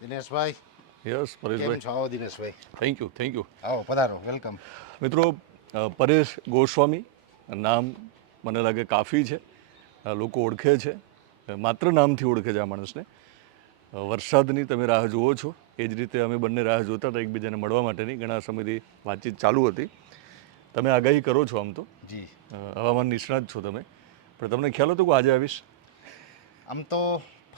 Dineshbhai. Yes પરેશભાઈ. છો આવો દિનેશભાઈ? થેન્ક યુ થેન્ક યુ આવો પધારો વેલકમ મિત્રો પરેશ ગોસ્વામી નામ મને લાગે કાફી છે લોકો ઓળખે છે માત્ર નામથી ઓળખે છે આ માણસને. વરસાદની તમે રાહ જુઓ છો એ જ રીતે અમે બંને રાહ જોતા હતા એકબીજાને મળવા માટેની ઘણા સમયથી વાતચીત ચાલુ હતી. તમે આગાહી કરો છો આમ તો? જી. હવામાન નિષ્ણાત છો તમે. પણ તમને ખ્યાલ હતો કે આજે આવીશ? આમ તો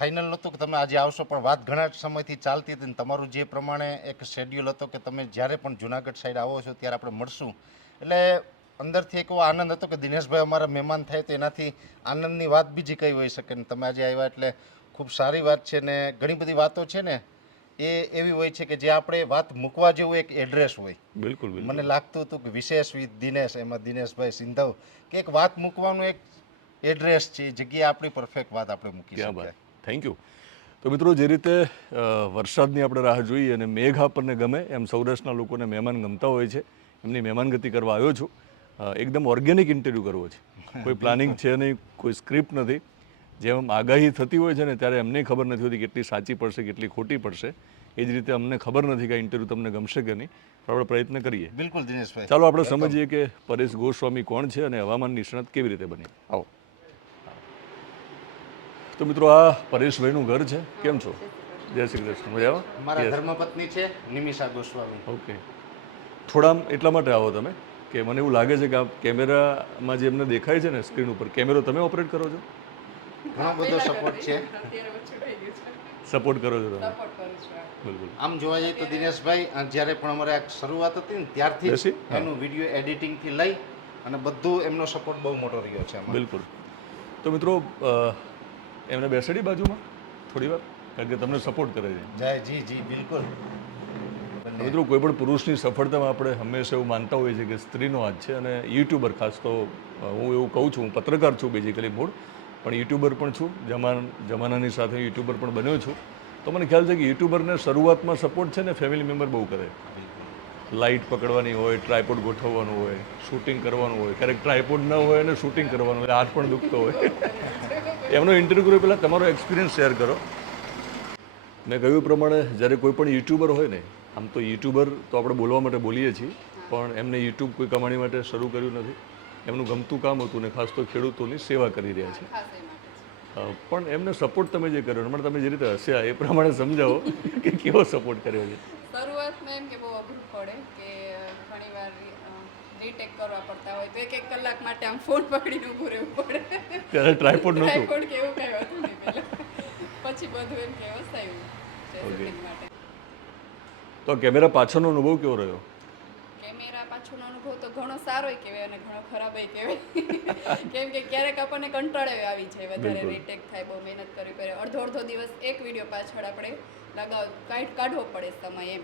ફાઇનલ નહોતું કે તમે આજે આવશો પણ વાત ઘણા સમયથી ચાલતી હતી ને તમારું જે પ્રમાણે એક શેડ્યુલ હતો કે તમે જ્યારે પણ જુનાગઢ સાઈડ આવો છો ત્યારે આપણે મળશું. એટલે અંદરથી એક એવો આનંદ હતો કે દિનેશભાઈ અમારા મહેમાન થાય તો એનાથી આનંદની વાત બીજી કઈ હોઈ શકે ને? તમે આજે આવ્યા એટલે ખૂબ સારી વાત છે ને ઘણી બધી વાતો છે ને એ એવી હોય છે કે જે આપણે વાત મૂકવા જેવું એક એડ્રેસ હોય. બિલકુલ મને લાગતું હતું કે વિશેષ વિથ દિનેશ એમાં દિનેશભાઈ સિંધવ કે એક વાત મૂકવાનું એક એડ્રેસ છે જગ્યાએ આપણી પરફેક્ટ વાત આપણે મૂકી શકીએ થેન્ક યુ તો મિત્રો જે રીતે વરસાદની આપણે રાહ જોઈએ અને મેઘ આપણને ગમે એમ સૌરાષ્ટ્રના લોકોને મહેમાન ગમતા હોય છે એમની મહેમાનગતિ કરવા આવ્યો છું. એકદમ ઓર્ગેનિક ઇન્ટરવ્યૂ કરવો છે. કોઈ પ્લાનિંગ છે નહીં કોઈ સ્ક્રિપ્ટ નથી. જેમ આગાહી થતી હોય છે ને ત્યારે એમને ખબર નથી હોતી કેટલી સાચી પડશે કેટલી ખોટી પડશે. એ જ રીતે અમને ખબર નથી કે ઇન્ટરવ્યૂ તમને ગમશે કે નહીં. પણ આપણે પ્રયત્ન કરીએ. બિલકુલ દિનેશભાઈ. ચાલો આપણે સમજીએ કે પરેશ ગોસ્વામી કોણ છે અને હવામાન નિષ્ણાત કેવી રીતે બની. આવો. તો મિત્રો આ પરેશભાઈનું ઘર છે. કેમ છો? જય શ્રી કૃષ્ણ. મજામાં? મારા ધર્મપત્ની છે નિમિષા ગોસ્વામી. ઓકે થોડા એટલા માટે આવો તમે કે મને એવું લાગે છે કે આ કેમેરામાં જે એમને દેખાય છે ને સ્ક્રીન ઉપર કેમેરો તમે ઓપરેટ કરો છો? ઘણો બધો સપોર્ટ છે. સપોર્ટ કરો છો તમે? બિલકુલ. આમ જોવા જઈએ તો દિનેશભાઈ જ્યારે પણ અમારે આ શરૂઆત હતી ને ત્યારથી એનું વીડિયો એડિટિંગથી લઈ અને બધું એમનો સપોર્ટ બહુ મોટો રહ્યો છે આમાં બિલકુલ. તો મિત્રો એમને બેસાડી બાજુમાં થોડી વાર કારણ કે તમને સપોર્ટ કરે છે. જય જી જી બિલકુલ. મિત્રો કોઈ પણ પુરુષની સફળતામાં આપણે હંમેશા એવું માનતા હોઈએ છીએ કે સ્ત્રીનો હાથ છે અને યુટ્યુબર ખાસ તો હું એવું કહું છું હું પત્રકાર છું બેઝિકલી મૂળ પણ યુટ્યુબર પણ છું જમાન જમાનાની સાથે યુટ્યુબર પણ બન્યો છું. તો મને ખ્યાલ છે કે યુટ્યુબરને શરૂઆતમાં સપોર્ટ છે ને ફેમિલી મેમ્બર બહુ કરે. લાઇટ પકડવાની હોય ટ્રાયપોડ ગોઠવવાનું હોય શૂટિંગ કરવાનું હોય ક્યારેક ટ્રાયપોડ ન હોય અને શૂટિંગ કરવાનું હોય હાથ પણ દુખતો હોય. એમનો ઇન્ટરવ્યૂ કર્યો પહેલાં તમારો એક્સપિરિયન્સ શેર કરો. મેં કહ્યું પ્રમાણે જ્યારે કોઈ પણ યુટ્યુબર હોય ને આમ તો યુટ્યુબર તો આપણે બોલવા માટે બોલીએ છીએ પણ એમને યુટ્યુબ કોઈ કમાણી માટે શરૂ કર્યું નથી. એમનું ગમતું કામ હતું ને ખાસ તો ખેડૂતોની સેવા કરી રહ્યા છે. પણ એમને સપોર્ટ તમે જે કર્યો હમણાં તમે જે રીતે હસ્યા એ પ્રમાણે સમજાવો કે કેવો સપોર્ટ કર્યો છે? શરૂઆતમાં એમ કે બહુ અઘરું પડે કે ઘણી વાર રીટેક કરવા પડતા હોય તો એક એક કલાક માટે આમ ફોન પકડીને ઊભું રહેવું પડે. ત્યારે ટ્રાયપોડ નહોતું. ટ્રાયપોડ કે એવું કાંઈ હતું નહીં પછી બધું એમ કે વસાયું માટે. તો કેમેરા પાછળનો અનુભવ કેવો રહ્યો? કેમેરા પાછળનો અનુભવ તો ઘણો સારો કહેવાય અને ઘણો ખરાબ કહેવાય. કેમ કે ક્યારેક આપણને કંટાળે આવી જાય વધારે. રીટેક થાય બહુ મહેનત કરવી પડે. અડધો અડધો દિવસ એક વીડિયો પાછળ આપણે લગાવ કાઢ કાઢવો પડે સમય એમ.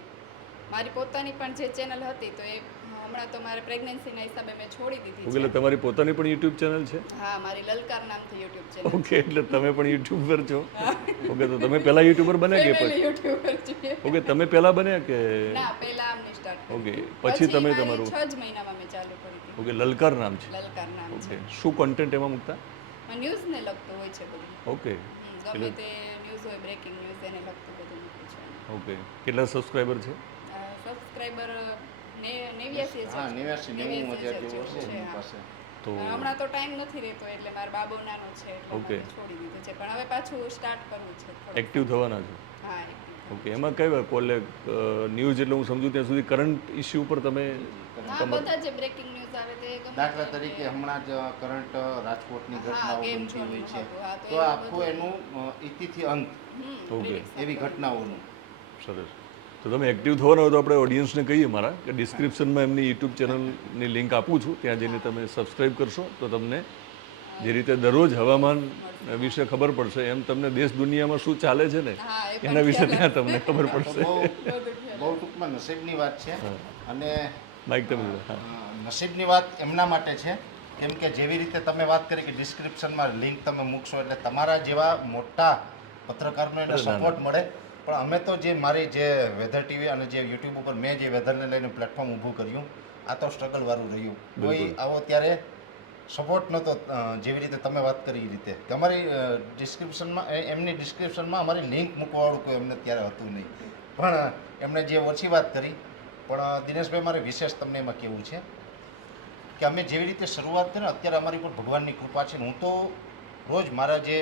મારી પોતાની પણ જે ચેનલ હતી તો એ હમણાં તો મારે પ્રેગ્નન્સીના હિસાબે મેં છોડી દીધી ઓકે એટલે તમારી પોતાની પણ યુટ્યુબ ચેનલ છે? હા મારી લલકાર નામથી યુટ્યુબ ચેનલ ઓકે એટલે તમે પણ યુટ્યુબર છો? ઓકે તો તમે પહેલાં યુટ્યુબર બન્યા કે પછી? યુટ્યુબર છીએ. ઓકે તમે પહેલા બન્યા કે? ના પહેલા આમ સ્ટાર્ટ ઓકે પછી તમે તમારું 6 મહિનામાં મેં ચાલુ કરી દીધું. ઓકે લલકાર નામ છે? લલકાર નામ છે. શું કોન્ટેન્ટ એમાં મૂકતા? ન્યૂઝને લગતું હોય છે બધું. ઓકે ગમે તે ન્યૂઝ હોય બ્રેકિંગ ન્યૂઝ એને લગતું બધું મૂક્યું છે. ઓકે કેટલા સબસ્ક્રાઈબર છે? સબસ્ક્રાઈબર નેવ્યાસી હા નેવ્યાસી નેવું હજાર જેવો છે એની. તો હમણાં તો ટાઈમ નથી રહેતો એટલે મારો બાબો નાનો છે ઓકે છોડી દીધું છે. પણ હવે પાછું સ્ટાર્ટ કરવું છે એક્ટિવ થવાના છે? હા ઓકે એમાં કઈ વાર કોલે ન્યૂઝ એટલે હું સમજુ ત્યાં સુધી કરંટ ઇશ્યુ ઉપર તમે હા બધા જે બ્રેકિંગ ન્યૂઝ આવે તે દાખલા તરીકે હમણાં જ કરંટ રાજકોટની ઘટનાઓ બનતી હોય છે. તો આખું એનું ઇતિથી અંત. ઓકે એવી ઘટનાઓનું. સરસ. તો તમે એક્ટિવ થવાના હોય તો આપણે ઓડિયન્સને કહીએ મારા કે ડિસ્ક્રિપ્શનમાં એમની યુટ્યુબ ચેનલની લિંક આપું છું. ત્યાં જઈને તમે સબસ્ક્રાઈબ કરશો તો તમને જે રીતે દરરોજ હવામાન વિશે ખબર પડશે એમ તમને દેશ દુનિયામાં શું ચાલે છે ને એના વિશે ત્યાં તમને ખબર પડશે. બહુ ટૂંકમાં નસીબની વાત છે. અને માઇક તમે નસીબની વાત એમના માટે છે. કેમ કે જેવી રીતે તમે વાત કરી કે ડિસ્ક્રિપ્શનમાં લિંક તમે મૂકશો એટલે તમારા જેવા મોટા પત્રકારનો એને સપોર્ટ મળે. પણ અમે તો જે મારી જે વેધર ટીવી અને જે યુટ્યુબ ઉપર મેં જે વેધરને લઈને પ્લેટફોર્મ ઊભું કર્યું આ તો સ્ટ્રગલ વાળું રહ્યું. કોઈ આવો ત્યારે સપોર્ટ નહોતો જેવી રીતે તમે વાત કરી એ રીતે. કે અમારી ડિસ્ક્રિપ્શનમાં એમની ડિસ્ક્રિપ્શનમાં અમારી લિંક મૂકવાવાળું કોઈ અમને ત્યારે હતું નહીં. પણ એમણે જે ઓછી વાત કરી પણ દિનેશભાઈ મારે વિશેષ તમને એમાં કહેવું છે? કે અમે જેવી રીતે શરૂઆત કરી અત્યારે અમારી પર ભગવાનની કૃપા છે હું તો રોજ મારા જે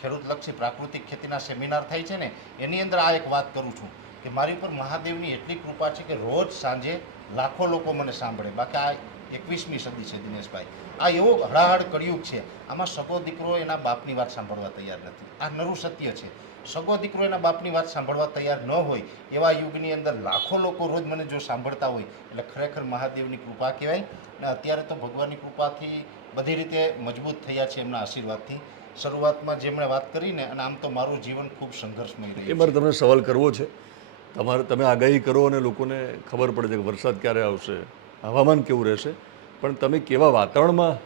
ખેડૂતલક્ષી પ્રાકૃતિક ખેતીના સેમિનાર થાય છે ને, એની અંદર આ એક વાત કરું છું કે મારી ઉપર મહાદેવની એટલી કૃપા છે કે રોજ સાંજે લાખો લોકો મને સાંભળે. બાકી આ એકવીસમી સદી છે દિનેશભાઈ. આ એવો હળાહળ કળિયુગ છે. આમાં સગો દીકરો એના બાપની વાત સાંભળવા તૈયાર નથી. આ નરું સત્ય છે. સગો દીકરો એના બાપની વાત સાંભળવા તૈયાર ન હોય એવા યુગની અંદર લાખો લોકો રોજ મને જો સાંભળતા હોય, એટલે ખરેખર મહાદેવની કૃપા કહેવાય. અને અત્યારે તો ભગવાનની કૃપાથી બધી રીતે મજબૂત થયા છે એમના આશીર્વાદથી. શરૂઆતમાં જેમણે વાત કરીને અને આમ તો મારું જીવન ખૂબ સંઘર્ષમય એ રહ્યું મારે તમને સવાલ કરવો છે. તમારે તમે આગાહી કરો અને લોકોને ખબર પડે છે કે વરસાદ ક્યારે આવશે. હવામાન કેવું રહેશે? પણ તમે કેવા વાતાવરણમાં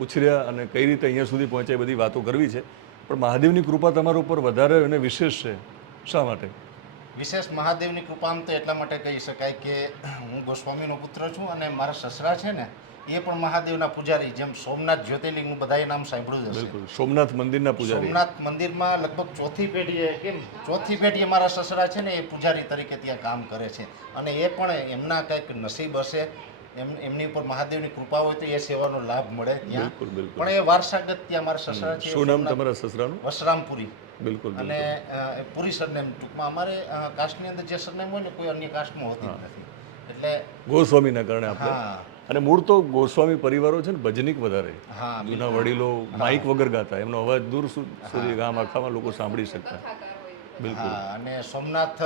ઉછર્યા અને કઈ રીતે અહીંયા સુધી પહોંચ્યા એ બધી વાતો કરવી છે. પણ મહાદેવની કૃપા તમારા ઉપર વધારે અને વિશેષ છે. શા માટે? વિશેષ મહાદેવની કૃપા આમ તો એટલા માટે કહી શકાય કે હું ગોસ્વામીનો પુત્ર છું અને મારા સસરા છે ને એ પણ મહાદેવના પૂજારી જેમ સોમનાથ જ્યોતિર્લિંગનું બધાએ નામ સાંભળ્યું હશે. સોમનાથ મંદિરના પૂજારી. સોમનાથ મંદિરમાં લગભગ ચોથી પેઢીએ કેમ? ચોથી પેઢીએ મારા સસરા છે ને એ પૂજારી તરીકે ત્યાં કામ કરે છે. અને એ પણ એમના કંઈક નસીબ હશે એમ એમની ઉપર મહાદેવની કૃપા હોય તો એ સેવાનો લાભ મળે ત્યાં. પણ એ વારસાગત ત્યાં મારા સસરા છે શું નામ તમારા સસરાનું? વસરામપુરી. બિલકુલ અને પુરી સરનેમ ટૂંકમાં. અમારે કાસ્ટની અંદર જે સરનેમ હોય ને કોઈ અન્ય કાસ્ટમાં હોતી નથી. એટલે ગોસ્વામીના કારણે આપણે હા. અને મૂળ તો ગોસ્વામી પરિવારો છે ને ભજનિક વધારે. હા જૂના વડીલો માઇક વગર ગાતા એમનો અવાજ દૂર સુધી ગામ આખામાં લોકો સાંભળી શકતા. બિલકુલ. હા અને સોમનાથ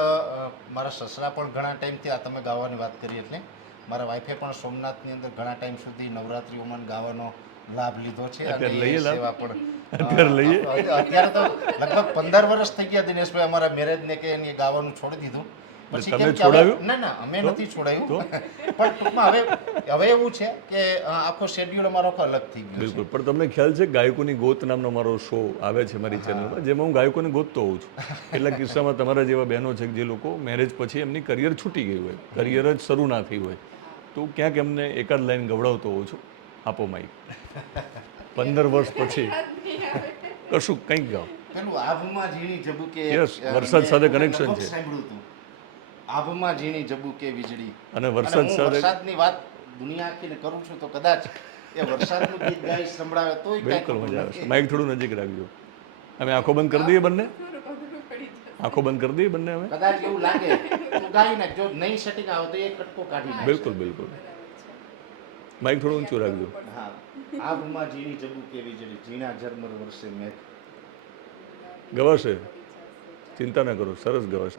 મારા સસરા પણ ઘણા ટાઈમથી આ તમે ગાવાની વાત કરી એટલે મારા વાઈફે પણ સોમનાથની અંદર ઘણા ટાઈમ સુધી નવરાત્રિઓમાં ગાવાનો લાભ લીધો છે અને સેવા પણ અત્યારે લઈએ? અત્યારે તો લગભગ પંદર વર્ષ થઈ ગયા દિનેશભાઈ અમારા મેરેજને કે એની ગાવાનું છોડી દીધું. તમે છોડાયું છોડાવ્યું? ના ના અમે નથી છોડાયું. પણ ટૂંકમાં હવે હવે એવું છે કે આખો શેડ્યુલ અમારો આખો અલગ થઈ ગયો બિલકુલ. પણ તમને ખ્યાલ છે ગાયકોની ગોત નામનો મારો શો આવે છે મારી ચેનલમાં જેમાં હું ગાયકોને ગોતતો હોઉં છું. એટલા કિસ્સામાં તમારા જેવા બહેનો છે કે જે લોકો મેરેજ પછી એમની કરિયર છૂટી ગઈ હોય કરિયર જ શરૂ ના થઈ હોય તો ક્યાંક એમને એકાદ લાઈન ગવડાવતો હોઉં છું. આપો માઈક પંદર વર્ષ પછી. કશું કંઈક ગાઓ. પેલું આભમાં ઝીણી ઝબુકે અ, વરસાદ સાથે કનેક્શન છે. સાંભળ્યું હતું. આભમાં ઝીણી જબુ કે વીજળી. અને વરસાદ વરસાદની વાત દુનિયા આખીને કરું છું તો કદાચ એ વરસાદનું ગીત ગાઈ સંભળાવે તોય બિલકુલ મજા આવે. છે માઇક થોડું નજીક રાખજો. અમે આંખો બંધ કરી દઈએ બંને? આંખો બંધ કરી દઈએ બંને હવે કદાચ એવું લાગે તો ગાઈ નાખ જો નહીં સેટિંગ આવે તો એ કટકો કાઢી નાખ બિલકુલ બિલકુલ. માઇક થોડું ઊંચું રાખજો. હા. આભમાં ઝીણી જબુ કે વીજળી ઝીણા ઝરમર વરસે મેઘ. ગવાશે. ચિંતા ના કરો, સરસ.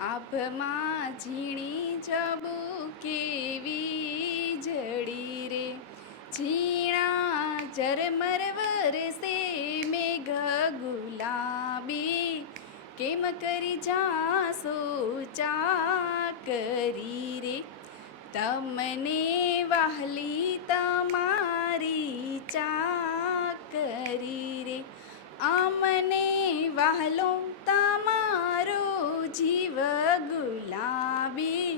આભમાં ઝીણી જબુ કેવી જડી રે. ઝીણા ઝરમર વરસે મેઘ ગુલાબી. કેમ કરી જાસો ચા કરી રે? તમને વાહલી તમારી ચા કરી રે. અમને વાહલો તમારો જીવ ગુલાબી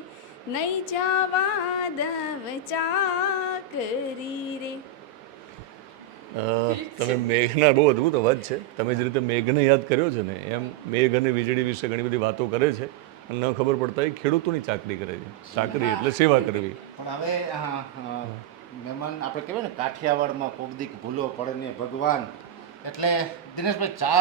નહીં જવા દવ ચાકરી રે. તમે મેઘના બહુ અદ્ભુત અવાજ છે. તમે જે રીતે મેઘને યાદ કર્યો છે ને એમ મેઘ અને વીજળી વિશે ઘણી બધી વાતો કરે છે અને ન ખબર પડતા એ ખેડૂતોની ચાકરી કરે છે. ચાકરી એટલે સેવા કરવી. પણ હવે મહેમાન આપણે કહેવાય ને કાઠિયાવાડમાં કોકદીક ભૂલો પડે ને ભગવાન એટલે દિનેશભાઈ ચા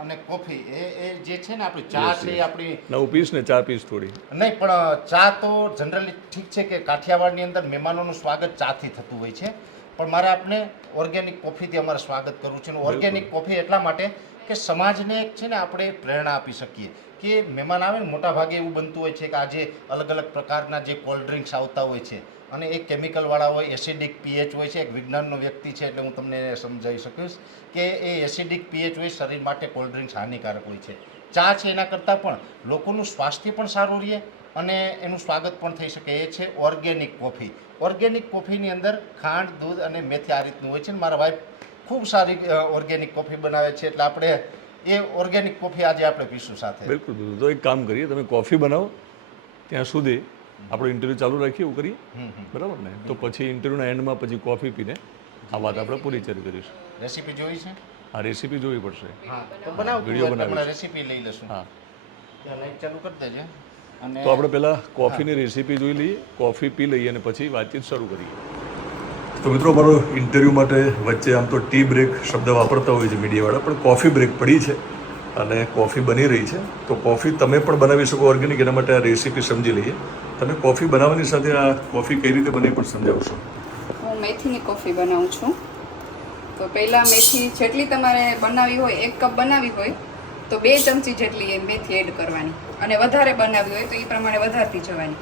અને કોફી એ એ જે છે ને આપણી ચા છે એ આપણી નવું પીસ ને ચા પીસ થોડી. નહીં પણ ચા તો જનરલી ઠીક છે કે કાઠિયાવાડની અંદર મહેમાનોનું સ્વાગત ચાથી થતું હોય છે. પણ મારે આપને ઓર્ગેનિક કોફીથી અમારે સ્વાગત કરવું છે. ઓર્ગેનિક કોફી એટલા માટે કે સમાજને છે ને આપણે પ્રેરણા આપી શકીએ કે મહેમાન આવે ને મોટા ભાગે એવું બનતું હોય છે કે આજે અલગ અલગ પ્રકારના જે કોલ્ડ ડ્રિંક્સ આવતા હોય છે અને એ કેમિકલવાળા હોય એસિડિક પીએચ હોય છે, એક વિજ્ઞાનનો વ્યક્તિ છે એટલે હું તમને સમજાવી શકીશ કે એ એસિડિક પીએચ હોય, શરીર માટે કોલ્ડ ડ્રિંક્સ હાનિકારક હોય છે. ચા છે એના કરતાં પણ લોકોનું સ્વાસ્થ્ય પણ સારું રહે અને એનું સ્વાગત પણ થઈ શકે. એ છે ઓર્ગેનિક કોફી ઓર્ગેનિક કોફીની અંદર ખાંડ, દૂધ અને મેથી આ રીતનું હોય છે ને મારા વાઈફ ખૂબ સારી ઓર્ગેનિક કોફી બનાવે છે. એટલે આપણે એ ઓર્ગેનિક કોફી આજે આપણે પીશું સાથે. બિલકુલ બિલકુલ. તો એક કામ કરીએ તમે કોફી બનાવો ત્યાં સુધી આપણો ઇન્ટરવ્યૂ ચાલુ રાખીએ એવું કરીએ? બરાબર ને? તો પછી ઇન્ટરવ્યૂના એન્ડમાં પછી કોફી પીને આ વાત આપણે પૂરી ચર્ચા કરીશું. રેસીપી જોઈ છે? આ રેસીપી જોવી પડશે. હા તો બનાવ. વીડિયો આપણે રેસીપી લઈ લઈશું હા. લાઈટ ચાલુ કરી દેજે. અને તો આપણે પહેલાં કોફીની રેસીપી જોઈ લઈએ. કોફી પી લઈએ અને પછી વાતચીત શરૂ કરીએ. તો મિત્રો મારો ઇન્ટરવ્યૂ માટે વચ્ચે આમ તો ટી બ્રેક શબ્દ વાપરતા હોય છે મીડિયાવાળા, પણ કોફી બ્રેક પડી છે અને કોફી બની રહી છે. તો કોફી તમે પણ બનાવી શકો ઓર્ગેનિક એના માટે આ રેસીપી સમજી લઈએ. તમે કોફી બનાવવાની સાથે આ કોફી કઈ રીતે બને પણ સમજાવશો. હું મેથીની કોફી બનાવું છું. તો પહેલાં મેથી જેટલી તમારે બનાવી હોય, એક કપ બનાવી હોય, તો બે ચમચી જેટલી એ મેથી એડ કરવાની. અને વધારે બનાવી હોય તો એ પ્રમાણે વધારતી જવાની.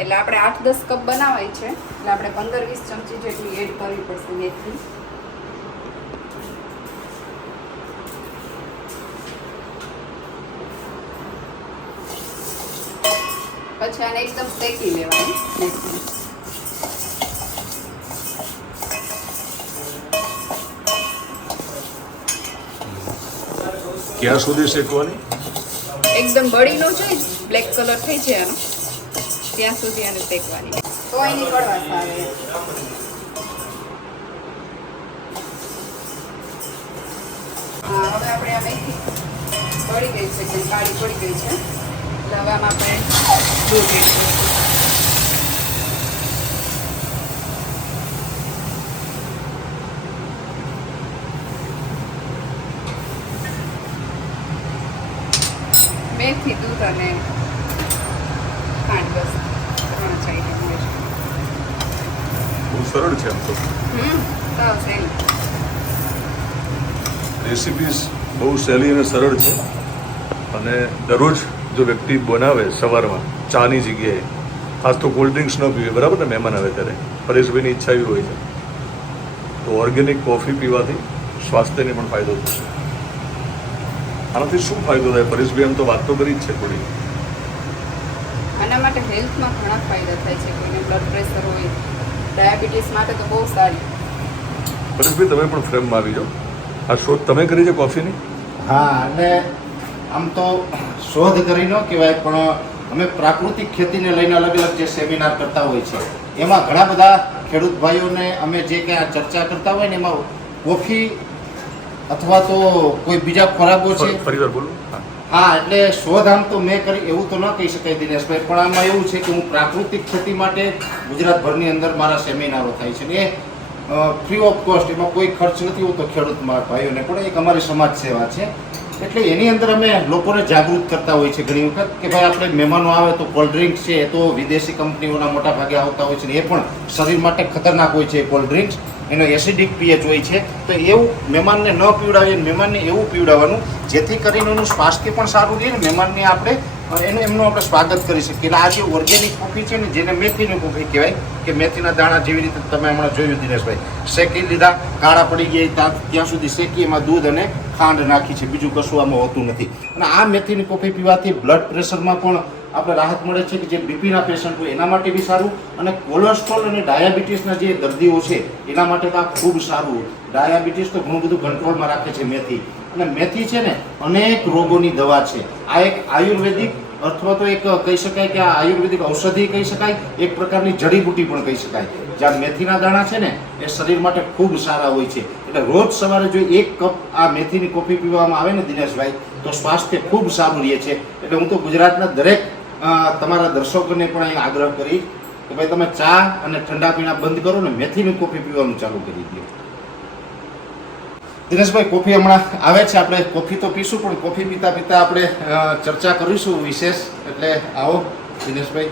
એટલે આપણે આઠ દસ કપ બનાવાય છે. એટલે આપણે પંદર વીસ ચમચી જેટલી એડ કરવી પડશે મેથી. પછી આને એકદમ શેકી લેવાની મેથી ક્યાં સુધી શેકવાની? એકદમ બળી નો છે બ્લેક કલર થઈ જાય આનો. ત્યાં સુધી આને શેકવાની તો એની કડવાશ આવે. હવે આપણે આ મેથી પડી ગઈ છે, જે કાળી પડી ગઈ છે. એટલે હવે આપણે દૂધ મેથી, દૂધ અને ખાંડ બસ ત્રણ જ item હોય છે. બહુ સરળ છે આમ તો. રેસિપીઝ બહુ સહેલી અને સરળ છે. અને દરરોજ જો વ્યક્તિ બનાવે સવારમાં ચાની જગ્યાએ ખાસ તો કોલ્ડ ડ્રિંક્સ ન પીવે બરાબર ને મહેમાન આવે ત્યારે. પરેશભાઈની ઈચ્છા એવી હોય છે. તો ઓર્ગેનિક કોફી પીવાથી સ્વાસ્થ્યને પણ ફાયદો થશે. આનાથી શું ફાયદો થાય? પરેશભાઈ આમ તો વાત તો કરી જ છે થોડી. આના માટે હેલ્થમાં ઘણા ફાયદા થાય છે. કોઈને બ્લડ પ્રેશર હોય ડાયાબિટીસ માટે તો બહુ સારી. પરેશભાઈ તમે પણ ફ્રેમમાં આવી જાઓ આ શોધ તમે કરી છે કોફીની હા અને આમ તો શોધ કરી ન કહેવાય પણ અમે પ્રાકૃતિક ખેતીને લઈને અલગ અલગ જે સેમિનાર કરતા હોય છે એમાં ઘણા બધા ખેડૂત ભાઈઓને અમે જે કંઈ આ ચર્ચા કરતા હોય ને એમાં કોફી અથવા તો કોઈ બીજા ખોરાકો છે. ફરી બોલો. હા, એટલે શોધામ તો મેં કરી, એવું તો ન કહી શકાય દિનેશભાઈ, પણ આમાં એવું છે કે હું પ્રાકૃતિક ખેતી માટે ગુજરાતભરની અંદર મારા સેમિનારો થાય છે એ ફ્રી ઓફ કોસ્ટ એમાં કોઈ ખર્ચ નથી હોતો ખેડૂત મારા ભાઈઓને, પણ એક અમારી સમાજ સેવા છે. એટલે એની અંદર અમે લોકોને જાગૃત કરતા હોય છે ઘણી વખત કે ભાઈ આપણે મહેમાનો આવે તો કોલ્ડ ડ્રિંક્સ છે, એ તો વિદેશી કંપનીઓના મોટા ભાગે આવતા હોય છે એ પણ શરીર માટે ખતરનાક હોય છે કોલ્ડ ડ્રિંક્સ એનો એસિડિક પીએચ હોય છે, તો એવું મહેમાનને ન પીવડાવીએ મહેમાનને એવું પીવડાવવાનું, જેથી કરીને એનું સ્વાસ્થ્ય પણ સારું રહે ને મહેમાનને આપણે એને, એમનું આપણે સ્વાગત કરી શકીએ. એટલે આ જે ઓર્ગેનિક કોફી છે ને, જેને મેથીની કોફી કહેવાય, કે મેથીના દાણા જેવી રીતે તમે હમણાં જોયું દિનેશભાઈ, શેકી લીધા, કાળા પડી ગયા, ત્યાં સુધી શેકી, એમાં દૂધ અને ખાંડ નાખી છે, બીજું કશું આમાં હોતું નથી. અને આ મેથીની કોફી પીવાથી બ્લડ પ્રેશરમાં પણ આપણે રાહત મળે છે કે જે બીપીના પેશન્ટ હોય એના માટે બી સારું અને કોલેસ્ટ્રોલ અને ડાયાબિટીસના જે દર્દીઓ છે એના માટે તો આ ખૂબ સારું. ડાયાબિટીસ તો ઘણું બધું કંટ્રોલમાં રાખે છે મેથી. અને મેથી છે ને અનેક રોગોની દવા છે. આ એક આયુર્વેદિક અથવા તો એક કહી શકાય કે આ આયુર્વેદિક ઔષધિ કહી શકાય, એક પ્રકારની જડીબુટી પણ કહી શકાય. જ્યાં મેથીના દાણા છે ને એ શરીર માટે ખૂબ સારા હોય છે. એટલે રોજ સવારે જો એક કપ આ મેથીની કોફી પીવામાં આવે ને દિનેશભાઈ, તો સ્વાસ્થ્ય ખૂબ સારું રહે છે. એટલે હું તો ગુજરાતના દરેક તમારા દર્શકોને પણ અહીં આગ્રહ કરી કે ભાઈ તમે ચા અને ઠંડા પીણા બંધ કરો ને મેથીની કોફી પીવાનું ચાલુ કરી દો. દિનેશભાઈ, કોફી હમણાં આવે છે, આપણે કોફી તો પીશું, પણ કોફી પીતા પીતા આપણે ચર્ચા કરીશું વિશેષ. એટલે આવો, દિનેશભાઈ.